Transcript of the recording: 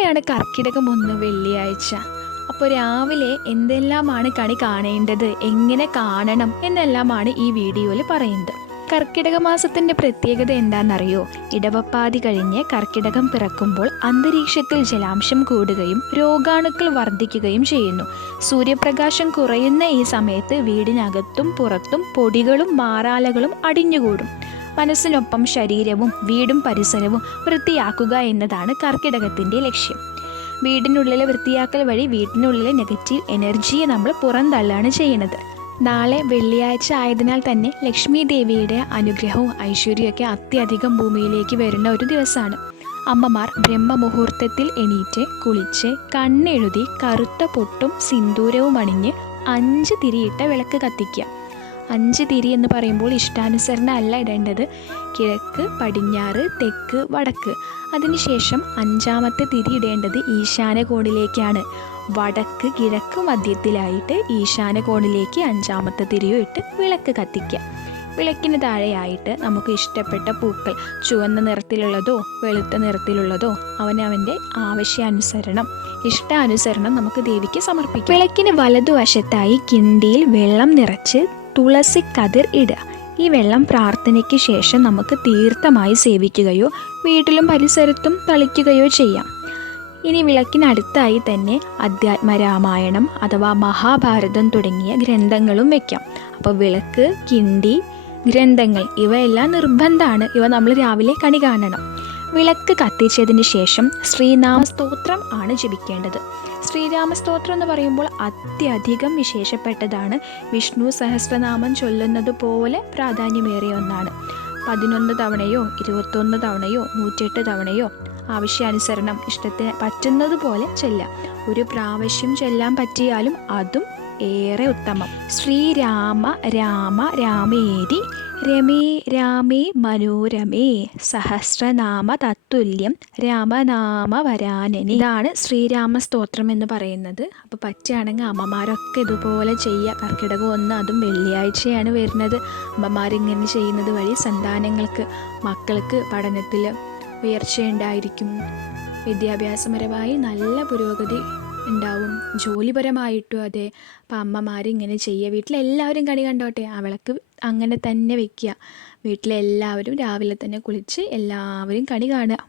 നാളെയാണ് കർക്കിടകം 1 വെള്ളിയാഴ്ച. അപ്പോൾ രാവിലെ എന്തെല്ലാമാണ് കണി കാണേണ്ടത്, എങ്ങനെ കാണണം എന്നെല്ലാമാണ് ഈ വീഡിയോയിൽ പറയുന്നത്. കർക്കിടക മാസത്തിൻ്റെ പ്രത്യേകത എന്താണെന്നറിയോ? ഇടവപ്പാതി കഴിഞ്ഞ് കർക്കിടകം പിറക്കുമ്പോൾ അന്തരീക്ഷത്തിൽ ജലാംശം കൂടുകയും രോഗാണുക്കൾ വർദ്ധിക്കുകയും ചെയ്യുന്നു. സൂര്യപ്രകാശം കുറയുന്ന ഈ സമയത്ത് വീടിനകത്തും പുറത്തും പൊടികളും മാറാലകളും അടിഞ്ഞുകൂടും. മനസ്സിനൊപ്പം ശരീരവും വീടും പരിസരവും വൃത്തിയാക്കുക എന്നതാണ് കർക്കിടകത്തിൻ്റെ ലക്ഷ്യം. വീടിനുള്ളിലെ വൃത്തിയാക്കൽ വഴി വീട്ടിനുള്ളിലെ നെഗറ്റീവ് എനർജിയെ നമ്മൾ പുറന്തള്ളുകയാണ് ചെയ്യുന്നത്. നാളെ വെള്ളിയാഴ്ച ആയതിനാൽ തന്നെ ലക്ഷ്മി ദേവിയുടെ അനുഗ്രഹവും ഐശ്വര്യമൊക്കെ അത്യധികം ഭൂമിയിലേക്ക് വരുന്ന ഒരു ദിവസമാണ്. അമ്മമാർ ബ്രഹ്മമുഹൂർത്തത്തിൽ എണീറ്റ് കുളിച്ച് കണ്ണെഴുതി കറുത്ത പൊട്ടും സിന്ദൂരവും അണിഞ്ഞ് 5 തിരിയിട്ട വിളക്ക് കത്തിക്കുക. 5 തിരി എന്ന് പറയുമ്പോൾ ഇഷ്ടാനുസരണം അല്ല ഇടേണ്ടത്. കിഴക്ക്, പടിഞ്ഞാറ്, തെക്ക്, വടക്ക്. അതിനുശേഷം 5ാമത്തെ തിരി ഇടേണ്ടത് ഈശാന കോണിലേക്കാണ്. വടക്ക്, കിഴക്ക് മധ്യത്തിലായിട്ട് ഈശാന കോണിലേക്ക് 5ാമത്തെ തിരിയും ഇട്ട് വിളക്ക് കത്തിക്കുക. വിളക്കിന് താഴെയായിട്ട് നമുക്ക് ഇഷ്ടപ്പെട്ട പൂക്കൾ, ചുവന്ന നിറത്തിലുള്ളതോ വെളുത്ത നിറത്തിലുള്ളതോ അവനവൻ്റെ ഇഷ്ടാനുസരണം നമുക്ക് ദേവിക്ക് സമർപ്പിക്കാം. വിളക്കിന് വലതുവശത്തായി കിണ്ടിയിൽ വെള്ളം നിറച്ച് തുളസി കതിർ ഇടുക. ഈ വെള്ളം പ്രാർത്ഥനയ്ക്ക് ശേഷം നമുക്ക് തീർത്ഥമായി സേവിക്കുകയോ വീട്ടിലും പരിസരത്തും തളിക്കുകയോ ചെയ്യാം. ഇനി വിളക്കിനടുത്തായി തന്നെ അധ്യാത്മരാമായണം അഥവാ മഹാഭാരതം തുടങ്ങിയ ഗ്രന്ഥങ്ങളും വയ്ക്കാം. അപ്പോൾ വിളക്ക്, കിണ്ടി, ഗ്രന്ഥങ്ങൾ ഇവയെല്ലാം നിർബന്ധമാണ്. ഇവ നമ്മൾ രാവിലെ കണി കാണണം. വിളക്ക് കത്തിച്ചതിന് ശേഷം ശ്രീനാമസ്തോത്രം ആണ് ജപിക്കേണ്ടത്. ശ്രീരാമസ്തോത്രം എന്ന് പറയുമ്പോൾ അത്യധികം വിശേഷപ്പെട്ടതാണ്. വിഷ്ണു സഹസ്രനാമം ചൊല്ലുന്നത് പോലെ പ്രാധാന്യമേറിയ ഒന്നാണ്. 11 തവണയോ 21 തവണയോ 108 തവണയോ ആവശ്യാനുസരണം ഇഷ്ടത്തിന് പറ്റുന്നതുപോലെ ചൊല്ലാം. ഒരു പ്രാവശ്യം ചൊല്ലാൻ പറ്റിയാലും അതും ഏറെ ഉത്തമം. ശ്രീരാമ രാമ രാമേരി രമേ രാമേ മനോരമേ സഹസ്രനാമ തത്തുല്യം രാമനാമ വരാനനി. ഇതാണ് ശ്രീരാമ സ്തോത്രം എന്ന് പറയുന്നത്. അപ്പോൾ പറ്റുകയാണെങ്കിൽ അമ്മമാരൊക്കെ ഇതുപോലെ ചെയ്യുക. കർക്കിടകം 1 അതും വെള്ളിയാഴ്ചയാണ് വരുന്നത്. അമ്മമാരിങ്ങനെ ചെയ്യുന്നത് വഴി സന്താനങ്ങൾക്ക്, മക്കൾക്ക് പഠനത്തിൽ ഉയർച്ചയുണ്ടായിരിക്കും. വിദ്യാഭ്യാസപരമായി നല്ല പുരോഗതി ഉണ്ടാവും. ജോലിപരമായിട്ടും അതെ. അപ്പം അമ്മമാരിങ്ങനെ ചെയ്യുക. വീട്ടിലെല്ലാവരും കണി കണ്ടോട്ടെ. ആ വിളക്ക് അങ്ങനെ തന്നെ വെക്കുക. വീട്ടിലെല്ലാവരും രാവിലെ തന്നെ കുളിച്ച് എല്ലാവരും കണി കാണുക.